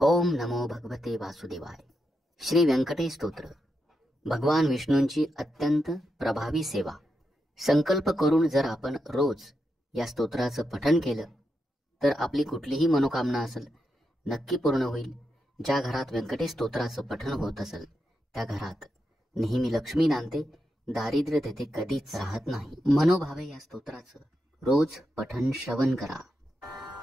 ओम नमो भगवते वासुदेवाय. श्री व्यंकटेश स्तोत्र. भगवान विष्णूंची अत्यंत प्रभावी सेवा. संकल्प करून जर आपण रोज या स्तोत्राचं पठण केलं तर आपली कुठलीही मनोकामना असेल नक्की पूर्ण होईल. ज्या घरात व्यंकटेश स्तोत्राचं पठण होत असेल त्या घरात नेहमी लक्ष्मी नांदते, दारिद्र्य तेथे कधीच राहत नाही. मनोभावे या स्तोत्राचं रोज पठण श्रवण करा.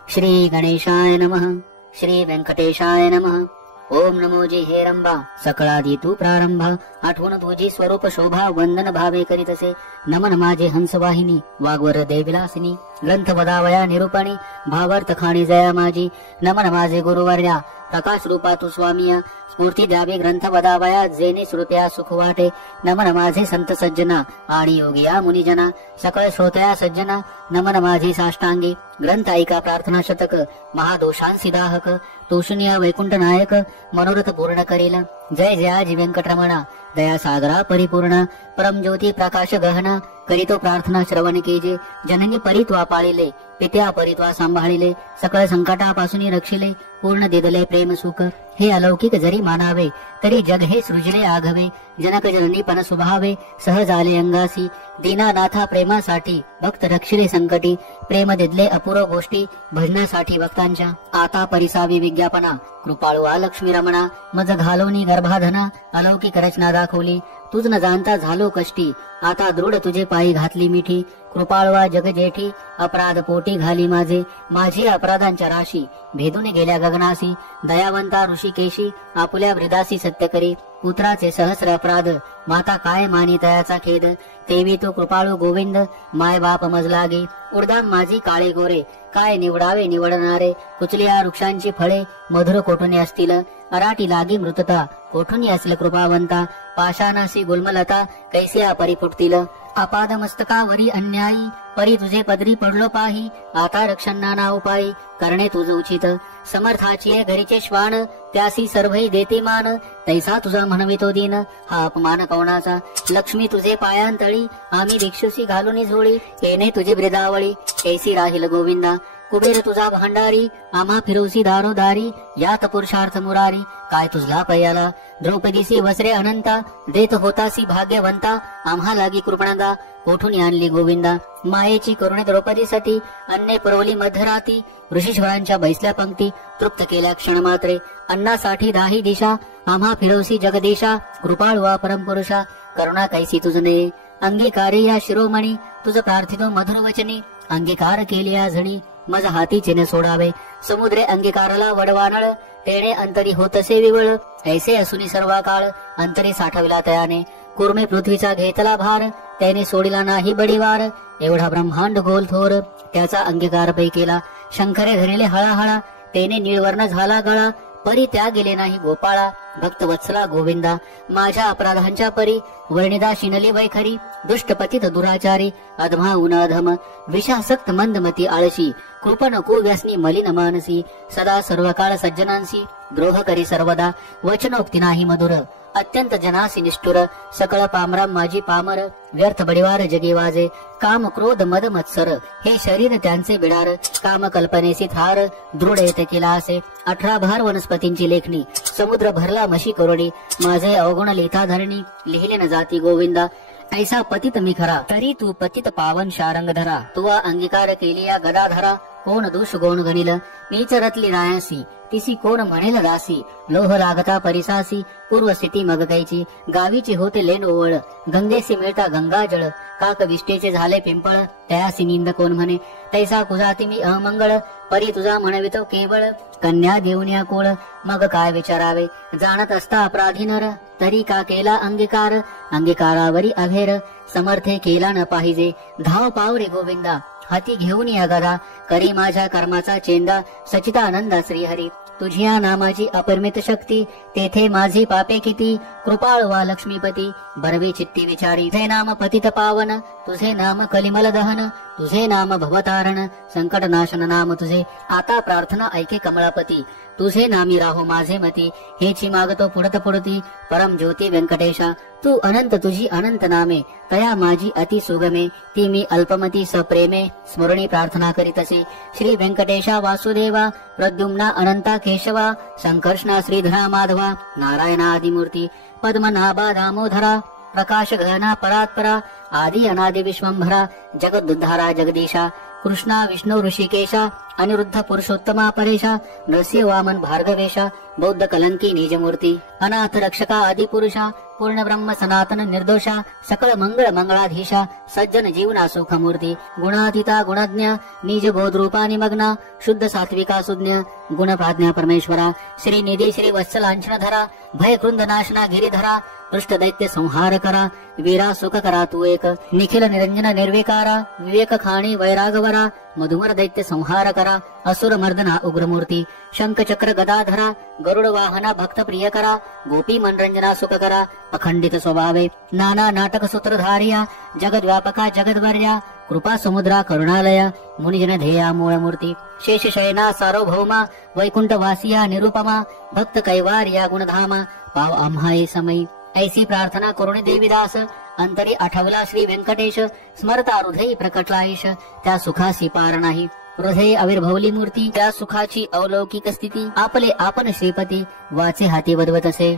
श्री गणेशाय नमः. श्री व्यंकटेशाय नमः. ओम नमो जी हे रंभा, सकळादी तू प्रारंभा, आठवण तुझी स्वरूप शोभा, वंदन भावे करीतसे. नमन माझे हंसवाहिनी, वागवर देविलासिनी, ग्रंथ वदावया निरूपणी, भावार्थ खाणी जया माझी. नमन माझे गुरुवर्या, प्रकाश रूपा तू स्वामिया, स्फूर्ती द्यावे ग्रंथ वदावया, जेने श्रुत्या सुख वाटे. नमन माझे संत सज्जना आणि योगिया मुनिजना, सकळ श्रोतया सज्जना. नमन माझे साष्टांगी, ग्रंथ ऐका प्रार्थना शतक, महादोषांसी दाहक. तोषुनिया वैकुंठ नायक, मनोरथ पूर्ण करील. जय जयाजी व्यंकटरमणा, दया सागरा परिपूर्ण. परम ज्योती प्रकाश गहना, करीतो प्रार्थना श्रवण केजे. जननी परित्वा पाळिले, पित्या परित्वा सांभाळिले. सकळ संकटापासून रक्षिले, पूर्ण दिदले प्रेम सुख. हे अलौकिक जरी मानावे, तरी जग हे सृजले आघवे. जनक जननी पण सुभावे, सहज आले अंगासी. दीनानाथा प्रेमासाठी, भक्त रक्षिले संकटी. प्रेम दिदले अपूर्व गोष्टी, भजनासाठी भक्तांच्या. आता परिसावी विज्ञापना, कृपाळू लक्ष्मी रमणा. मज घालोनी गर्भाधना, अलौकिक रचना दाखवली. तुझ न जाणता झालो कष्टी, आता दृढ तुझे पायी घातली मिठी. कृपाळवा जग जेठी, अपराध पोटी घाली माझे. माझी अपराधांच्या राशी, भेदून गेल्या गगनासी. दयावंता ऋषिकेशी, आपुल्या वृदासी सत्य करी. पुत्राचे सहस्र अपराध, माता काय मानी तयाचा खेद. तेवी तो कृपाळू गोविंद, माय बाप मज लागे. उडदाम माझी काळे गोरे, काय निवडावे निवडणारे. कुचलिया वृक्षांची फळे, मधुर कोठुनी असतील. अराटी लागी मृतता, कोठुनी असले कृपावंता. पाषाणासी गुलमलता, कैसिया परिफुटतील. अपाद मस्तकावरी अन्यायी, परी तुझे पदरी पडलो पाही. आता रक्षण नाना उपायी, करणे तुझ उचित. समर्थाची घरीचे श्वान, त्यासी सर्वही देते मान. तैसा तुझा म्हणवितो दिन, हा अपमान कवणाचा. लक्ष्मी तुझे पायांतळी, आम्ही भिक्षुसी घालून झोळी. येणे तुझी ब्रिदावळी, कैसी राहील गोविंदा. कुबेर तुझा भांडारी, आम्हा फिरवसी दारोदारी. यात पुरुषार्थ मुरारी, काय तुझला पयाला. द्रौपदीसी वस्त्रे अनंता, देत होतासी भाग्यवंता. आम्हा लागी कृपणदा, कोठून आणली गोविंदा. मायेची करुणे द्रौपदी सती, अन्ने पुरवली मध्यराती. ऋषीश्वरांच्या बैसल्या पंक्ती, तृप्त केल्या क्षण मात्रे. अन्नासाठी दाही दिशा, आम्हा फिरवसी जगदीशा. कृपाळवा परमपुरुषा, करुणा कैसी तुझने. अंगीकारी या शिरोमणी, तुझ प्रार्थितो मधुर वचनी. अंगीकार केली या झणी, मज हाती चिन्ह सोडावे. समुद्रे अंगीकारला वडवानळ, तेणे अंतरी होतसे विवळ. ऐसे असुनी सर्वा काळ, अंतरी साठविला तयाने. कुर्मे पृथ्वीचा घेतला भार, त्याने सोडिला नाही बडीवार. एवढा ब्रह्मांड गोल थोर, त्याचा अंगीकार पै केला. शंकरे धरिले हळाहळा, तेने निळवर्ण झाला गळा. परी त्या गेले नाही गोपाळा, भक्त वत्सला गोविंदा. माझ्या अपराधांच्या परी, वर्णिदा शिनली वैखरी. दुष्ट पतित दुराचारी, अधमा उन अधम. विषासक्त मंदमती आळशी, कृपण कुव्यसनी मलिन मानसी. सदा सर्व काळ सज्जनांसी, द्रोह करी सर्वदा. वचनोक्ती नाही मधुर, अत्यंत जनासी निष्ठुर. सकळ पामराम माझी पामर, व्यर्थ बडिवार जगी वाजे. काम क्रोध मद मत्सर, हे शरीर त्यांचे बिडार. काम कल्पनेसी थार, दृढ येते केला असे. 18 भार वनस्पतींची लेखणी, समुद्र भरला मशी करुणी. माझे अवगुण लिहिता धरणी, लिहिले न जाती गोविंदा. ऐसा पतित मी खरा, तरी तू पतित पावन शारंग धरा. तुवा अंगीकार केली या गदाधरा, कोण दोष गोण गणिल. मीच रतली रायासी, तिसी कोण म्हणेल दासी. लोह लागता परिसासी, पूर्व स्थिती मग कैची. गावीची होते लेन ओवळ, गंगेसी मिळता गंगाजळ. काक विष्टेचे झाले पिंपळ, तयासी निंद कोण म्हणे. तैसा कुजाती मी अमंगळ, परी तुझा म्हणवितो केवळ. कन्या देऊन या कोळ, मग काय विचारावे. जाणत असता अपराधी नर, तरी का केला अंगीकार. अंगीकारावरी अभेर, समर्थे केला न पाहिजे. धाव पाव रे गोविंदा, हाती घेऊन या गदा. करी माझ्या कर्माचा चेंदा, सचितानंदा श्रीहरी. तुझ्या नामाची अपरिमित शक्ती, तेथे माझी पापे किती. कृपाळ वा लक्ष्मीपती, बरवे चित्ती विचारी. तुझे नाम पतित पावन, तुझे नाम कलिमल दहन. तुझे नाम भवतारण, संकट नाशन नाम तुझे. आता प्रार्थना ऐके कमळापती, तुझे नामी राहो माझे मती, हेची मागतो पुढत पुढती परम ज्योती व्यंकटेशा. तू अनंत तुझी अनंत नामे, तया माझी अति सुगमे, ती मी अल्पमती सप्रेमे स्मरणी प्रार्थना करीतसे. श्री व्यंकटेशा वासुदेवा, प्रद्युम्ना अनंता केशवा, संकर्षणा श्रीधरा माधवा, नारायणा आदिमूर्ती, पद्मनाभा दामोदरा, प्रकाश गहना परात्परा, आदि अनादि विश्वंभरा, जगदुद्धारा जगदीशा, कृष्णा विष्णु ऋषिकेशा, अनिरुद्ध पुरुषोत्तमा परेशा, नरसिंह वामन भार्गवेशा, बौद्ध कलंकी निजमूर्ती, अनाथ रक्षका आदिपुरुषा, पूर्ण ब्रह्म सनातन निर्दोषा, सकळ मंगळ मंगळाधीशा, सज्जन जीवना सुखमूर्ती, गुणातीता गुणज्ञ, निज बोधरूपा निमग्ना, शुद्ध सात्विका सुज्ञ, गुण प्राज्ञा परमेश्वरा, श्रीनिधी श्री वत्सलांछनधरा, भय कृंद नाशना गिरिधरा, पृष्ठ दैत्य संहार करा, वीरा सुख करा तू एक, निखिल निरंजन निर्विकारा, विवेक खाणी वैरागवरा, मधुमर दैत्य संहार करा, असुर मर्दना उग्रमूर्ती, शंख चक्र गदाधरा, गरुड वाहना भक्त प्रिय करा, गोपी मनरंजना सुख करा, अखंडित स्वभावे, नाना नाटक सूत्रधार्या, जगद व्यापका जगद्वर्या, कृपा समुद्रा करुणालया, मुनिजन ध्येया मूळमूर्ती, शेष शयना सार्वभौमा, वैकुंठ वासिया निरुपमा, भक्त कैवार्या गुणधामा, पाव आम्हा ये समयी. ऐसी प्रार्थना करुणी देवीदास, अंतरी आठवला श्री व्यंकटेश, स्मरता हृदयी प्रकटला ईश, त्या सुखासी पार नाही. हृदय आविर्भवली मूर्ती, त्या सुखाची अवलौकिक स्थिती, आपले आपण श्रीपती, वाचे हाती वदवत असे.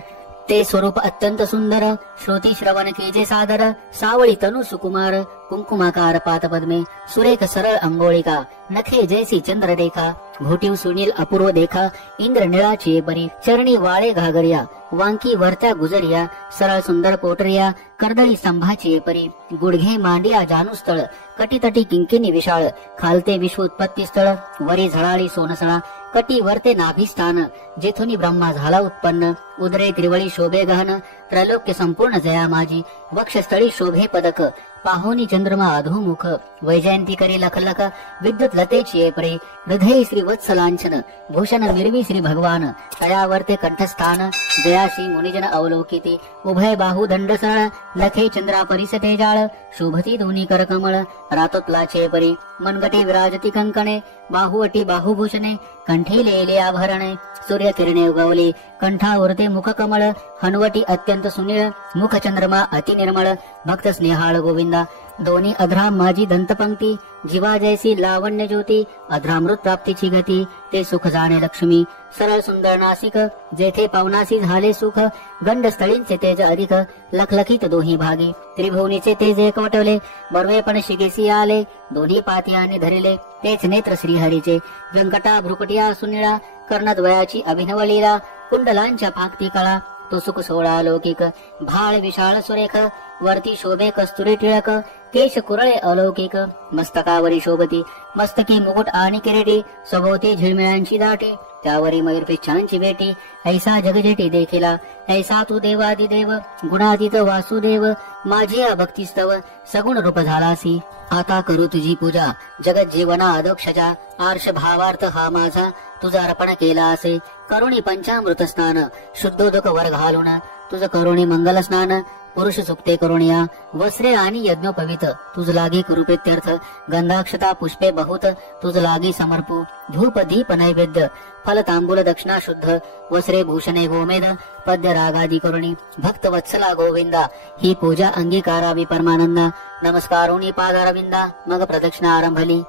ते स्वरूप अत्यंत सुंदर, श्रोती श्रवण कीजे सादर, सावळी तनु सुकुमार, कुंकुमाकार पातपद्मे, सुरेख सरळ अंगोळिका, नखे जैसी चंद्ररेखा, घोटीव सुनील अपूर्व देखा, इंद्र निळाची बरी, चरणी वाळे घागरिया, वांकी वरत्या गुजरिया, सरळ सुंदर पोटरिया, कर्दळी स्तंभाची परी, गुडघे मांडिया जानुस्थळ, कटीतटी किंकिनी विशाळ, खालते विश्व उत्पत्ती स्थळ, वरी झळाळी सोनसळा, कटी वरते नाभिस्थान, जेथुनी ब्रह्मा झाला उत्पन्न, उदरे त्रिवळी शोभे गहन, त्रैलोक्य संपूर्ण जया माझी, वक्षस्थळी शोभे पदक, पाहोनी चंद्रमा अधोमुख, वैजयंती करे लखलख, विद्युत लतेची प्रे, हृदय श्री वत्सलांछन, भूषण निर्वी श्री भगवान, तयावर्ते कंठस्थान, जयाशी मुनिजन अवलोकिते, उभय बाहू दंडसळ, लखे चंद्रा परिसते जाळ, शोभती दोन्ही करकमळ, रातोतलाचे परी, मनगटे विराजती कंकणे, बाहुवटी बाहुभूषणे, कंठी लेले आभरणे, सूर्य किरणे उगवले, कंठावरते मुख कमळ, हनवटी अत्यंत सुनीळ, मुख चंद्रमा अति निर्मळ, भक्त स्नेहाळ गोविंदा, दोन्ही अधरा माझी दंतपंक्ती, जीवा जैसी लावण्य ज्योती, अधरामृत प्राप्तीची गती, ते सुख जाणे लक्ष्मी, सरळ सुंदर नासिक, जेथे पावनासी झाले सुख, गंड स्थळींचे तेज अधिक, लखलखित दोही भागी, त्रिभुवनीचे तेज एकवटवले, बर्वे पण शिगेसी आले, दोन्ही पातियाने धरले, तेच नेत्र श्रीहरीचे, व्यंकटा भ्रुकुटिया सुनिळा, कर्णद्वयाची अभिनव लीला, कुंडलांच्या फाकती कळा, तो सुख सोळा लौकिक, भाळ विशाळ सुरेख, वरती शोभे कस्तुरी टिळक, केश कुरळे अलौकिक, मस्तकावरी शोभती, मस्तकी मुकुट आणि किरीटी, सभोवती झिळमिळांची दाटी, त्यावरी मयूर पिच्छांची बेटी, ऐसा जगजेटी देखिला, ऐसा तू देवादिदेव, गुणातीत वासुदेव, माझी भक्तीस्तव, सगुण रूप झालासी. आता करू तुझी पूजा, जगत जीवना अदोक्षजा, आर्ष भावार्थ हा माझा, तुझा अर्पण केला असे, करुणी पंचामृत स्नान, शुद्धोदक वर घालून, तुझ करुणी मंगल स्नान, पुरुष सुक्ते करुणिया, वस्त्रे आणि यज्ञोपवित, तुझ लागी कुरुप्रीत्यर्थ, गंधाक्षता पुष्पे बहुत, तुझ लागी समर्पू, धूप दीप नैवेद्य, फल तांबूल दक्षिणा शुद्ध, वस्त्रे भूषणे गोमेद, पद्य रागादी करुणी, भक्त वत्सला गोविंदा, ही पूजा अंगीकारावी परमानंदा, नमस्कारोनी पादारविंदा, मग प्रदक्षिणा आरंभली.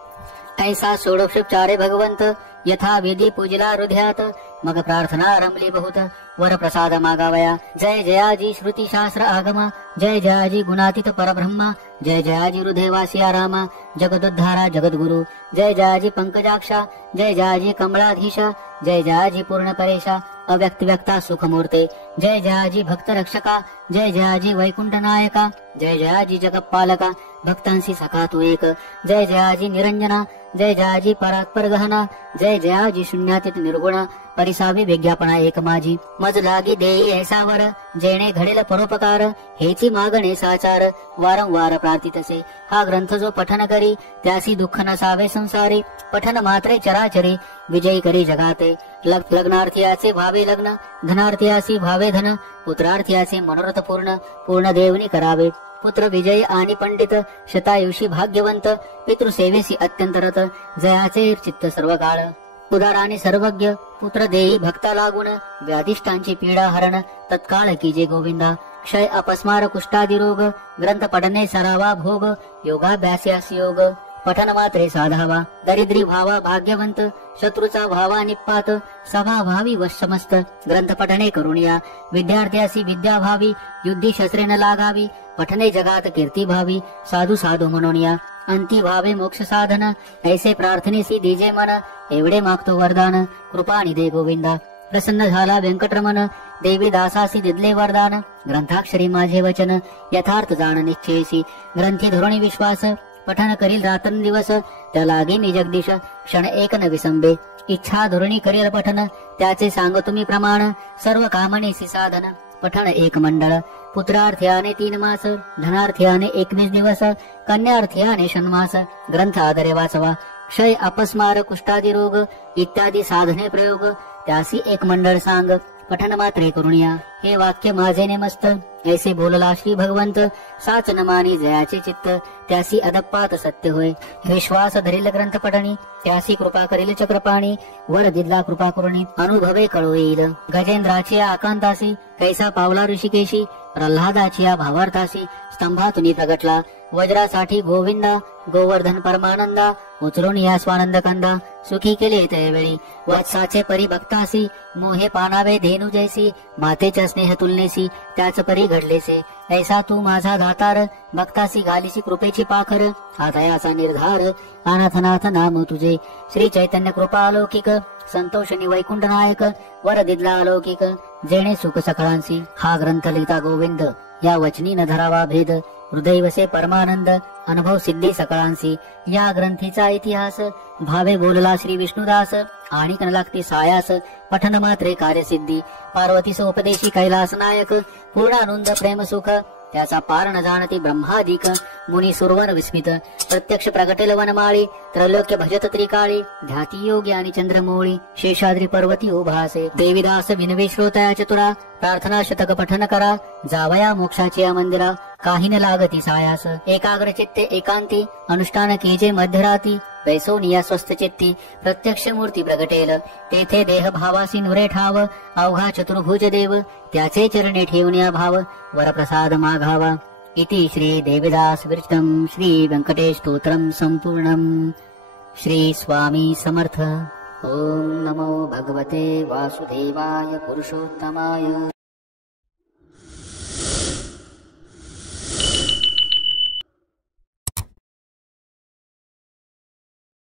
ऐसा षोडशोपचारे भगवंत, यथा विधी पूजला हृदयात, मग प्रार्थना रमली बहुत, वर प्रसाद मागावया. जय जयाजी श्रुती शास्त्र आगमा, जय जयाजी गुणातीत परब्रह्मा, जय जयाजी हृदयवासिया रामा, जगदोद्धारा जगद्गुरु, जय जयाजी पंकजाक्षा, जय जयाजी कमलाधीशा, जय जयाजी पूर्ण परेशा, अव्यक्त व्यक्ता सुखमूर्ते, जय जयाजी भक्त रक्षका, जय जयाजी वैकुंठ नायका, जय जयाजी जगपालका, भक्तांसी सखा तू एक, जय जयाजी निरंजना, जय जयाजी परात्पर गहना, जय जयाजी शून्यातीत निर्गुण, परिसावी विज्ञापना एक माझी, मज लागी देई ऐसावर, जेणे घडेल परोपकार, हेची मागणे साचार, वारंवार प्रार्थितसे. हा ग्रंथ जो पठन करी, त्यासी दुःख नसावे संसारी, पठन मात्रे चराचरी, विजयी करी जगाते. लग्नार्थीयाचे भावे लग्न, धनार्थीयासी भावे धन, पुत्रार्थीयाचे मनोरथ पूर्ण, पूर्ण देवनी करावे. पुत्र विजयी आणि पंडित, शतायुषी भाग्यवंत, पितृसेवेसी अत्यंत रत, जयाचे चित्त सर्व काळ. उदाराने सर्वज्ञ पुत्र देई भक्ता लागून व्याधिष्टांची पीडा हरण तत्काळ कीजे गोविंदा क्षय अपस्मार कुष्ठादी रोग ग्रंथ पठने सरावा भोग योगाभ्यास्यास योग पठन मात्रे साधावा दरिद्री व्हावा भाग्यवंत शत्रूचा व्हावा निपात सभा व्हावी वशमस्त ग्रंथ पठणे करुणिया विद्यार्थ्यासी विद्या व्हावी युद्धी शस्त्रे न लागावी पठने जगात कीर्ती भावी साधू साधू म्हणूनिया अंती व्हावे मोक्ष साधन ऐसे प्रार्थनेसी दीजे मन एवढे मागतो वरदान कृपा निधे गोविंदा प्रसन्न झाला व्यंकटरमण देवी दासासी दिदले वरदान ग्रंथाक्षरी माझे वचन यथार्थ जाण निश्चयसी ग्रंथी धोरणी विश्वास पठन करील रात्रन दिवस त्या लागे मी जगदीश क्षण एक न विसंबे इच्छा धोरणी करील पठन त्याचे सांग तुम्ही प्रमाण सर्व कामनेसी साधन पठण एक मंडळ पुत्रार्थ्याने 3 मास धनार्थ्याने 19 दिवस कन्यार्थ्याने षण्मास ग्रंथ आदरे वाचवा क्षय अपस्मार कुष्ठादी रोग इत्यादी साधने प्रयोग त्यासी एक मंडळ सांग पठन मात्रे करुणिया हे वाक्य माझे नेमस्त ऐसे बोलला श्री भगवंत साच न मानी जयाचे चित्त त्यासी अदप्पात सत्य होय विश्वास धरील ग्रंथ पठणी त्यासी कृपा करील चक्रपाणी वर दिदला कृपा करुणी अनुभवे कळो येईल गजेंद्राची आकांतासी कैसा पावला ऋषिकेशी प्रल्हादाची भावार्थासी स्तंभातुनी प्रगटला वज्रासाठी गोविंदा गोवर्धन परमानंदा उचलून या स्वानंद कंदा सुखी केले त्यावेळी वत्साचे परी भक्तासी मोहे पानावे धेनु जैसी मातेच्या स्नेह तुलनेसी त्याच परी घडलेसे ऐसा तू माझा दातार भक्तासी घालीसी कृपेची पाखर हा दयाचा निर्धार अनाथनाथ नाम तुझे श्री चैतन्य कृपा अलौकिक संतोषनी वैकुंठ नायक वर दिदला अलौकिक जेणे सुख सकळांसी हा ग्रंथ लिहिता गोविंद या वचनी न धरावा भेद हृदय वसे परमानंद अनुभव सिद्धी सकळांसी या ग्रंथीचा इतिहास भावे बोलला श्री विष्णुदास आणि कन लागती सायास पठन मात्रे कार्यसिद्धी पार्वतीस उपदेशी कैलास नायक पूर्णानंद प्रेम सुख त्याचा पार न जाणती ब्रह्मादिक मुनी सुरवन विस्मित प्रत्यक्ष प्रगटेल वनमाळी त्रैलोक्य भजत त्रिकाळी ध्याती योगी आणि चंद्रमौळी शेषाद्री पर्वती उभासे देवीदास विनवे श्रोतया चतुरा प्रार्थना शतक पठन करा जावया मोक्षाची या मंदिरा काही न लागती सायास एकाग्र चित्ते एकांती अनुष्ठान कीजे मध्यराती वैसोनिया स्वस्थ चित्ती प्रत्यक्ष मूर्ती प्रगटेल तेथे देह भावासी नुरे ठाव अवघा चतुर्भुज देव त्याचे चरणे ठेवण्या भाव वरप्रसाद माघावा इति श्री देविदास विरचितम् श्री व्यंकटेश स्तोत्रम् संपूर्णम् श्री स्वामी समर्थ ओम नमो भगवते वासुदेवाय पुरुषोत्तमाय।